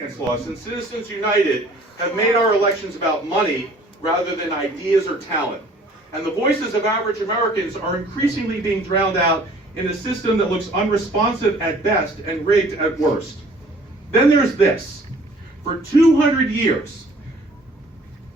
Laws and Citizens United have made our elections about money rather than ideas or talent. And the voices of average Americans are increasingly being drowned out in a system that looks unresponsive at best and rigged at worst. Then there's this. For 200 years,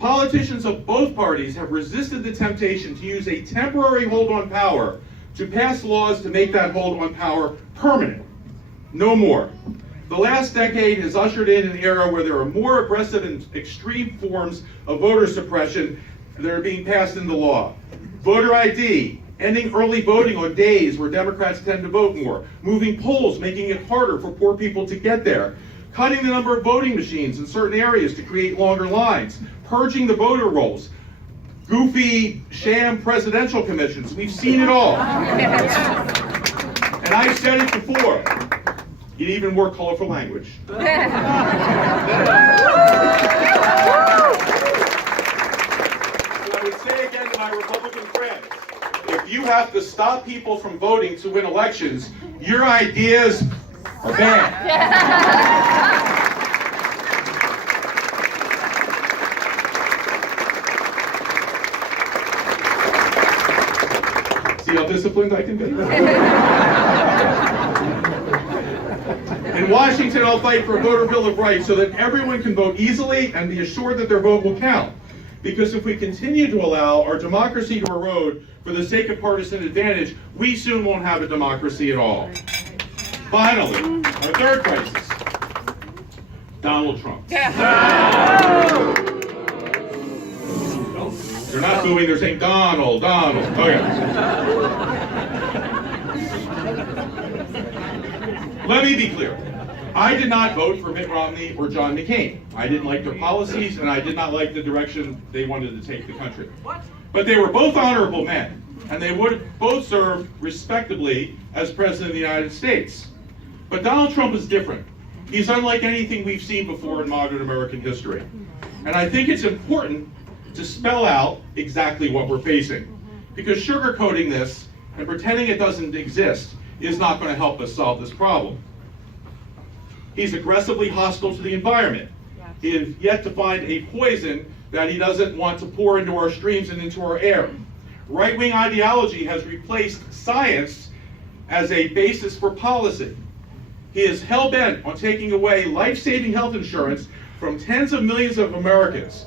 politicians of both parties have resisted the temptation to use a temporary hold on power to pass laws to make that hold on power permanent. No more. The last decade has ushered in an era where there are more aggressive and extreme forms of voter suppression that are being passed into law. Voter ID, ending early voting on days where Democrats tend to vote more, moving polls, making it harder for poor people to get there, cutting the number of voting machines in certain areas to create longer lines, purging the voter rolls, goofy sham presidential commissions. We've seen it all. And I've said it before. In even more colorful language. So I would say again to my Republican friends, if you have to stop people from voting to win elections, your ideas are bad. See how disciplined I can be? In Washington, I'll fight for a voter bill of rights so that everyone can vote easily and be assured that their vote will count. Because if we continue to allow our democracy to erode for the sake of partisan advantage, we soon won't have a democracy at all. Finally, our third crisis, Donald Trump. They're not booing, they're saying Donald. Okay. Let me be clear. I did not vote for Mitt Romney or John McCain. I didn't like their policies, and I did not like the direction they wanted to take the country. But they were both honorable men, and they would both serve respectably as President of the United States. But Donald Trump is different. He's unlike anything we've seen before in modern American history. And I think it's important to spell out exactly what we're facing. Because sugarcoating this and pretending it doesn't exist is not going to help us solve this problem. He's aggressively hostile to the environment. He has yet to find a poison that he doesn't want to pour into our streams and into our air. Right-wing ideology has replaced science as a basis for policy. He is hell-bent on taking away life-saving health insurance from tens of millions of Americans,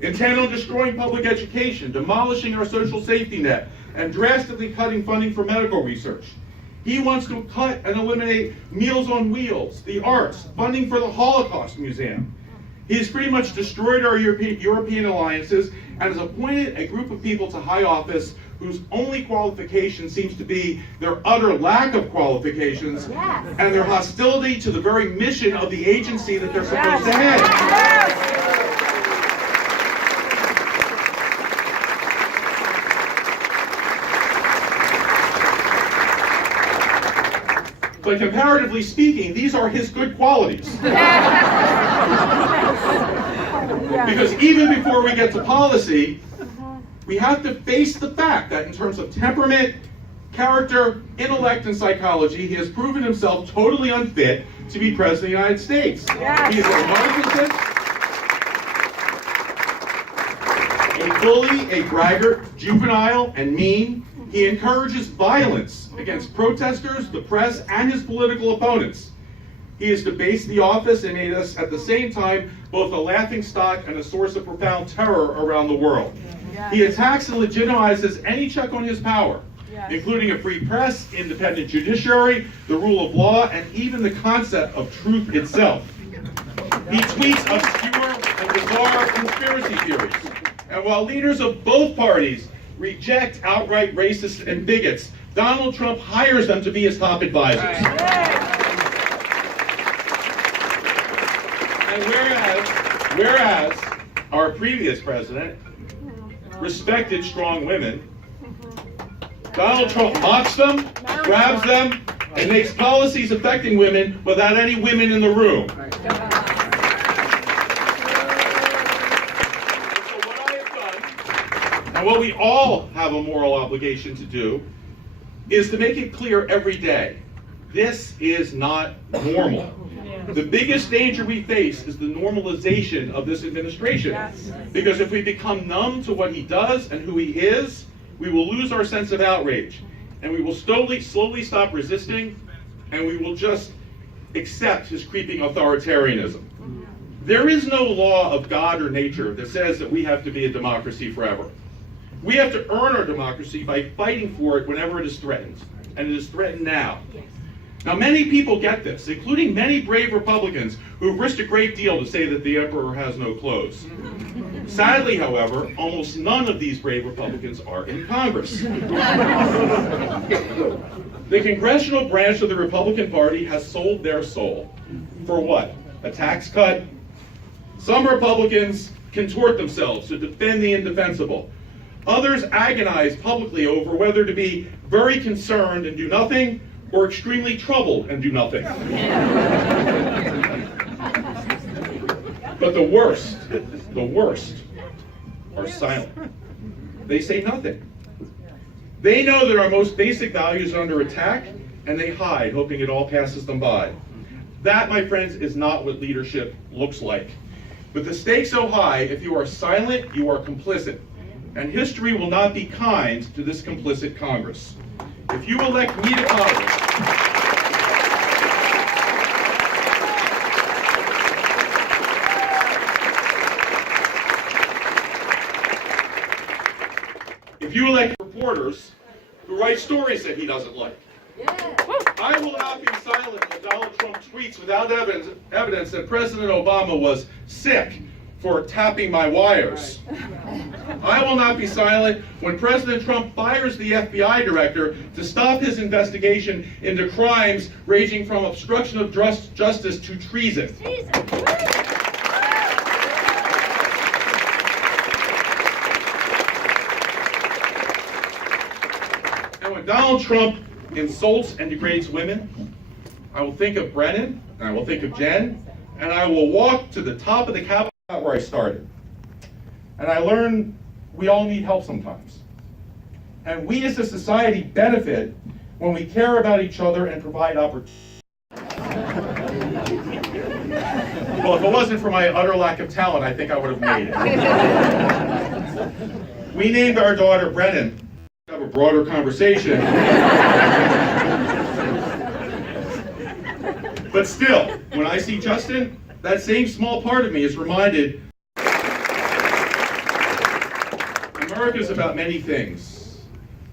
intent on destroying public education, demolishing our social safety net, and drastically cutting funding for medical research. He wants to cut and eliminate Meals on Wheels, the arts, funding for the Holocaust Museum. He has pretty much destroyed our European alliances and has appointed a group of people to high office whose only qualification seems to be their utter lack of qualifications and their hostility to the very mission of the agency that they're supposed to head. But comparatively speaking, these are his good qualities. Because even before we get to policy, we have to face the fact that in terms of temperament, character, intellect, and psychology, he has proven himself totally unfit to be President of the United States. He is a narcissist, a bully, a braggart, juvenile, and mean. He encourages violence against protesters, the press, and his political opponents. He has debased the office and made us, at the same time, both a laughingstock and a source of profound terror around the world. He attacks and legitimizes any check on his power, including a free press, independent judiciary, the rule of law, and even the concept of truth itself. He tweets obscure and bizarre conspiracy theories. And while leaders of both parties reject outright racists and bigots, Donald Trump hires them to be his top advisors. And whereas our previous president respected strong women, Donald Trump mocks them, grabs them, and makes policies affecting women without any women in the room. And what we all have a moral obligation to do is to make it clear every day, this is not normal. The biggest danger we face is the normalization of this administration. Because if we become numb to what he does and who he is, we will lose our sense of outrage. And we will slowly stop resisting, and we will just accept his creeping authoritarianism. There is no law of God or nature that says that we have to be a democracy forever. We have to earn our democracy by fighting for it whenever it is threatened, and it is threatened now. Now, many people get this, including many brave Republicans who have risked a great deal to say that the emperor has no clothes. Sadly, however, almost none of these brave Republicans are in Congress. The congressional branch of the Republican Party has sold their soul. For what? A tax cut? Some Republicans contort themselves to defend the indefensible. Others agonize publicly over whether to be very concerned and do nothing, or extremely troubled and do nothing. But the worst are silent. They say nothing. They know that our most basic values are under attack, and they hide, hoping it all passes them by. That, my friends, is not what leadership looks like. With the stakes so high, if you are silent, you are complicit. And history will not be kind to this complicit Congress. If you elect me to Congress, if you elect reporters who write stories that he doesn't like, I will not be silent when Donald Trump tweets without evidence that President Obama was sick for tapping my wires. I will not be silent when President Trump fires the FBI director to stop his investigation into crimes ranging from obstruction of justice to treason. And when Donald Trump insults and degrades women, I will think of Brennan, and I will think of Jen, and I will walk to the top of the Capitol where I started. And I learned we all need help sometimes. And we as a society benefit when we care about each other and provide opportunity. Well, if it wasn't for my utter lack of talent, I think I would have made it. We named our daughter Brennan. Have a broader conversation. But still, when I see Justin, that same small part of me is reminded America is about many things.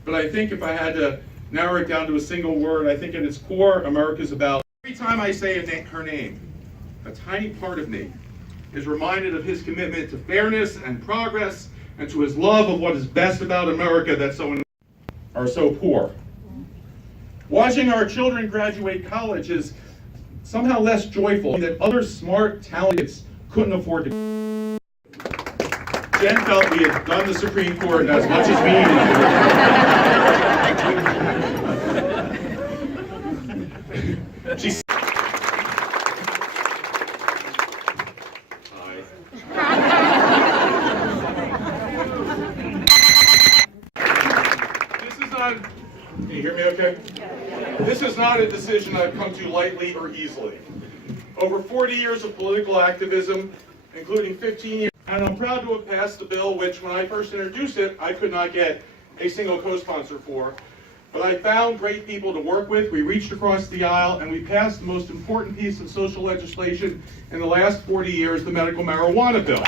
But I think if I had to narrow it down to a single word, I think at its core, America is about, every time I say her name, a tiny part of me is reminded of his commitment to fairness and progress and to his love of what is best about America that are so poor. Watching our children graduate college is somehow less joyful that other smart, talented kids couldn't afford to. Jen felt we had done the Supreme Court as much as we needed to. She Can you hear me okay? This is not a decision I've come to lightly or easily. Over 40 years of political activism, including 15 years, and I'm proud to have passed the bill which, when I first introduced it, I could not get a single co-sponsor for. But I found great people to work with. We reached across the aisle, and we passed the most important piece of social legislation in the last 40 years, the medical marijuana bill.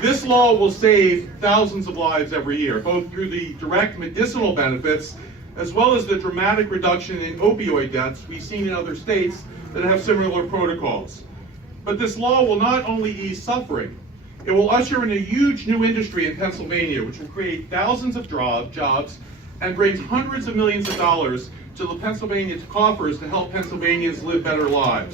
This law will save thousands of lives every year, both through the direct medicinal benefits as well as the dramatic reduction in opioid deaths we've seen in other states that have similar protocols. But this law will not only ease suffering, it will usher in a huge new industry in Pennsylvania, which will create thousands of jobs and brings hundreds of millions of dollars to the Pennsylvania coffers to help Pennsylvanians live better lives.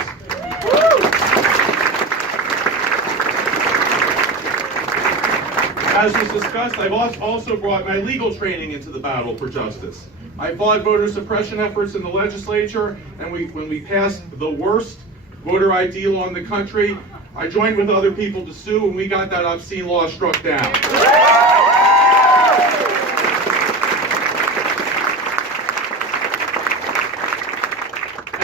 As was discussed, I've also brought my legal training into the battle for justice. I fought voter suppression efforts in the legislature, and when we passed the worst voter ID law in the country, I joined with other people to sue, and we got that obscene law struck down.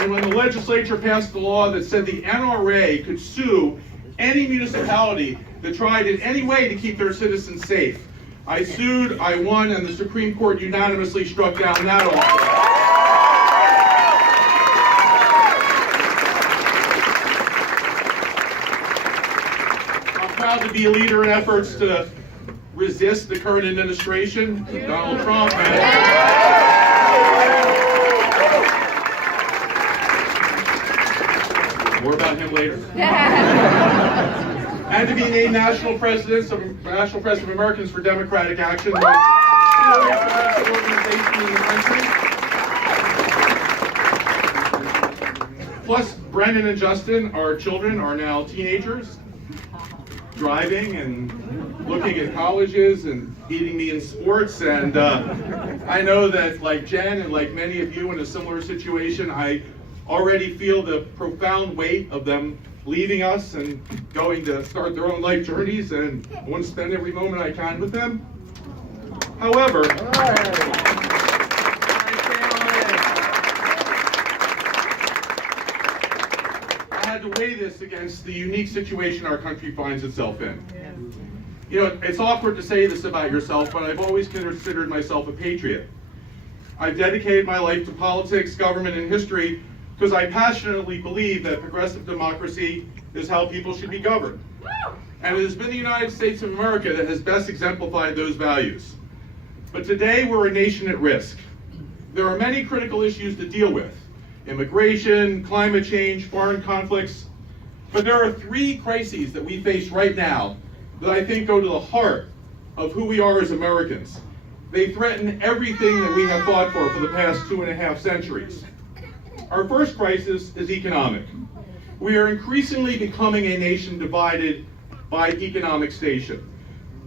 and when the legislature passed the law that said the NRA could sue any municipality that tried in any way to keep their citizens safe. I sued, I won, and the Supreme Court unanimously struck down that law. Proud to be a leader in efforts to resist the current administration, Donald Trump. More about him later. And to be named National President of Americans for Democratic Action, the most organization in the country. Plus, Brendan and Justin, our children, are now teenagers, driving and looking at colleges and beating me in sports. And I know that, like Jen and like many of you in a similar situation, I already feel the profound weight of them leaving us and going to start their own life journeys, and I want to spend every moment I can with them. However, I had to weigh this against the unique situation our country finds itself in. You know, it's awkward to say this about yourself, but I've always considered myself a patriot. I've dedicated my life to politics, government, and history because I passionately believe that progressive democracy is how people should be governed. And it has been the United States of America that has best exemplified those values. But today we're a nation at risk. There are many critical issues to deal with: immigration, climate change, foreign conflicts. But there are three crises that we face right now that I think go to the heart of who we are as Americans. They threaten everything that we have fought for the past 2.5 centuries. Our first crisis is economic. We are increasingly becoming a nation divided by economic station.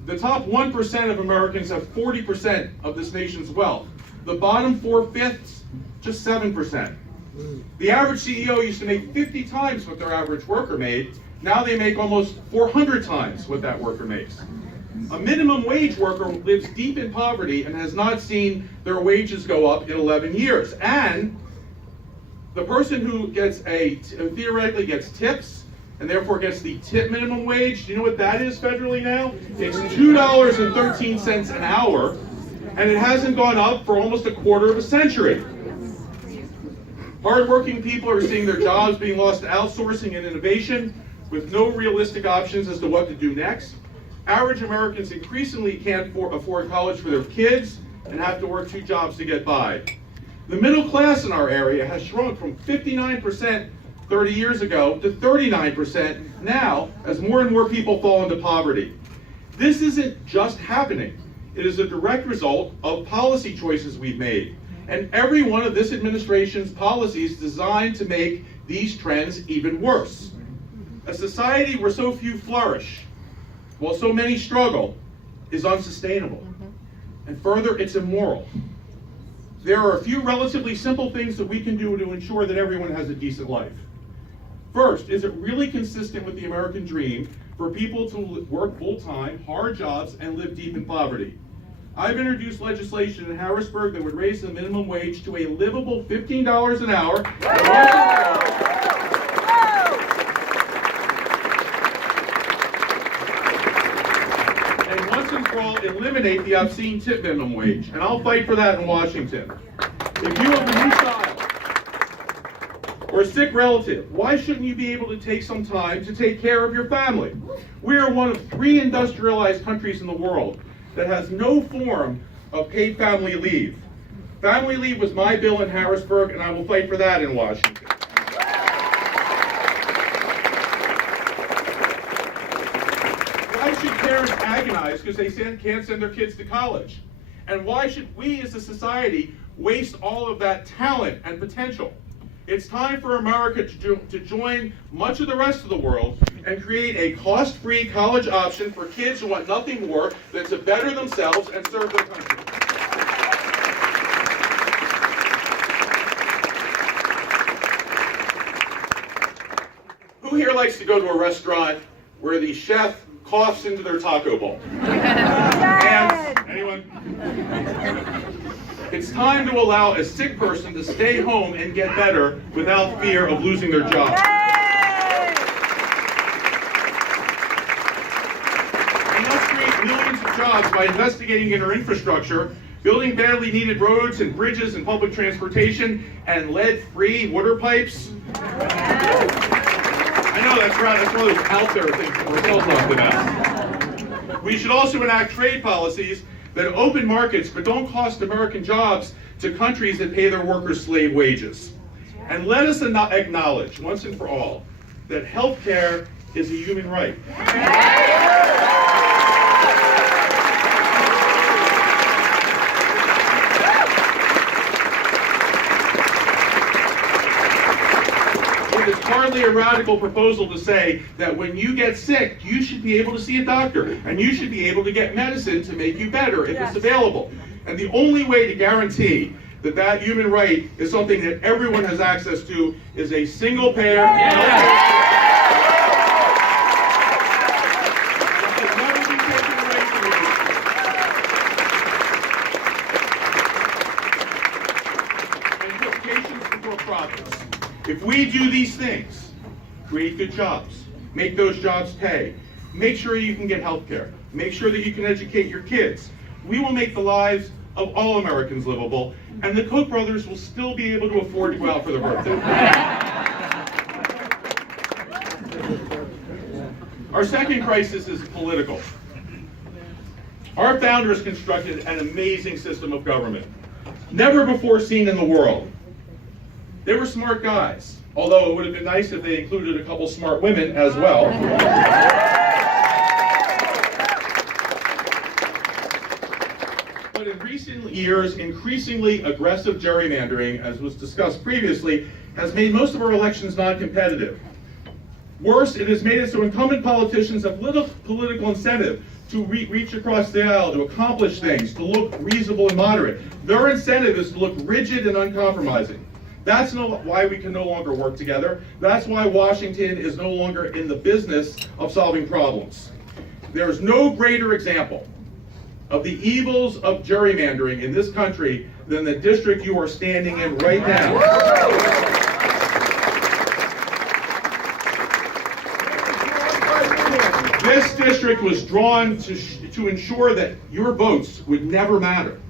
The top 1% of Americans have 40% of this nation's wealth. The bottom 4/5, just 7%. The average CEO used to make 50 times what their average worker made. Now they make almost 400 times what that worker makes. A minimum wage worker lives deep in poverty and has not seen their wages go up in 11 years. And the person who theoretically gets tips and therefore gets the tip minimum wage, do you know what that is federally now? It's $2.13 an hour, and it hasn't gone up for almost a quarter of a century. Hardworking people are seeing their jobs being lost to outsourcing and innovation with no realistic options as to what to do next. Average Americans increasingly can't afford college for their kids and have to work 2 jobs to get by. The middle class in our area has shrunk from 59% 30 years ago to 39% now as more and more people fall into poverty. This isn't just happening. It is a direct result of policy choices we've made. And every one of this administration's policies designed to make these trends even worse. A society where so few flourish, while so many struggle, is unsustainable. And further, it's immoral. There are a few relatively simple things that we can do to ensure that everyone has a decent life. First, is it really consistent with the American dream for people to work full-time, hard jobs, and live deep in poverty? I've introduced legislation in Harrisburg that would raise the minimum wage to a livable $15 an hour. And once and for all, eliminate the obscene tip minimum wage. And I'll fight for that in Washington. If you have a new child or a sick relative, why shouldn't you be able to take some time to take care of your family? We are one of 3 industrialized countries in the world that has no form of paid family leave. Family leave was my bill in Harrisburg, and I will fight for that in Washington. Why should parents agonize because they can't send their kids to college? And why should we as a society waste all of that talent and potential? It's time for America to join much of the rest of the world and create a cost-free college option for kids who want nothing more than to better themselves and serve their country. Who here likes to go to a restaurant where the chef coughs into their taco bowl? Hands? Anyone? It's time to allow a sick person to stay home and get better without fear of losing their job. And let's create millions of jobs by investigating in our infrastructure, building badly needed roads and bridges and public transportation, and lead-free water pipes. I know that's right, that's one of those out there things that we're still talking about. We should also enact trade policies that open markets but don't cost American jobs to countries that pay their workers slave wages. And let us acknowledge, once and for all, that health care is a human right. It is hardly a radical proposal to say that when you get sick, you should be able to see a doctor, and you should be able to get medicine to make you better if it's available. And the only way to guarantee that that human right is something that everyone has access to is a single payer profits. If we do these things, create good jobs, make those jobs pay, make sure you can get health care, make sure that you can educate your kids, we will make the lives of all Americans livable, and the Koch brothers will still be able to afford to go out for their birthday. Our second crisis is political. Our founders constructed an amazing system of government, never before seen in the world. They were smart guys, although it would have been nice if they included a couple smart women as well. But in recent years, increasingly aggressive gerrymandering, as was discussed previously, has made most of our elections non-competitive. Worse, it has made it so incumbent politicians have little political incentive to reach across the aisle, to accomplish things, to look reasonable and moderate. Their incentive is to look rigid and uncompromising. That's why we can no longer work together. That's why Washington is no longer in the business of solving problems. There is no greater example of the evils of gerrymandering in this country than the district you are standing in right now. This district was drawn to ensure that your votes would never matter.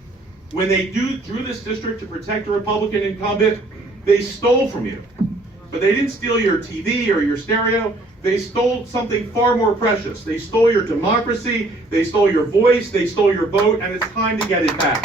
When they drew this district to protect a Republican incumbent, they stole from you. But they didn't steal your TV or your stereo. They stole something far more precious. They stole your democracy, they stole your voice, they stole your vote, and it's time to get it back.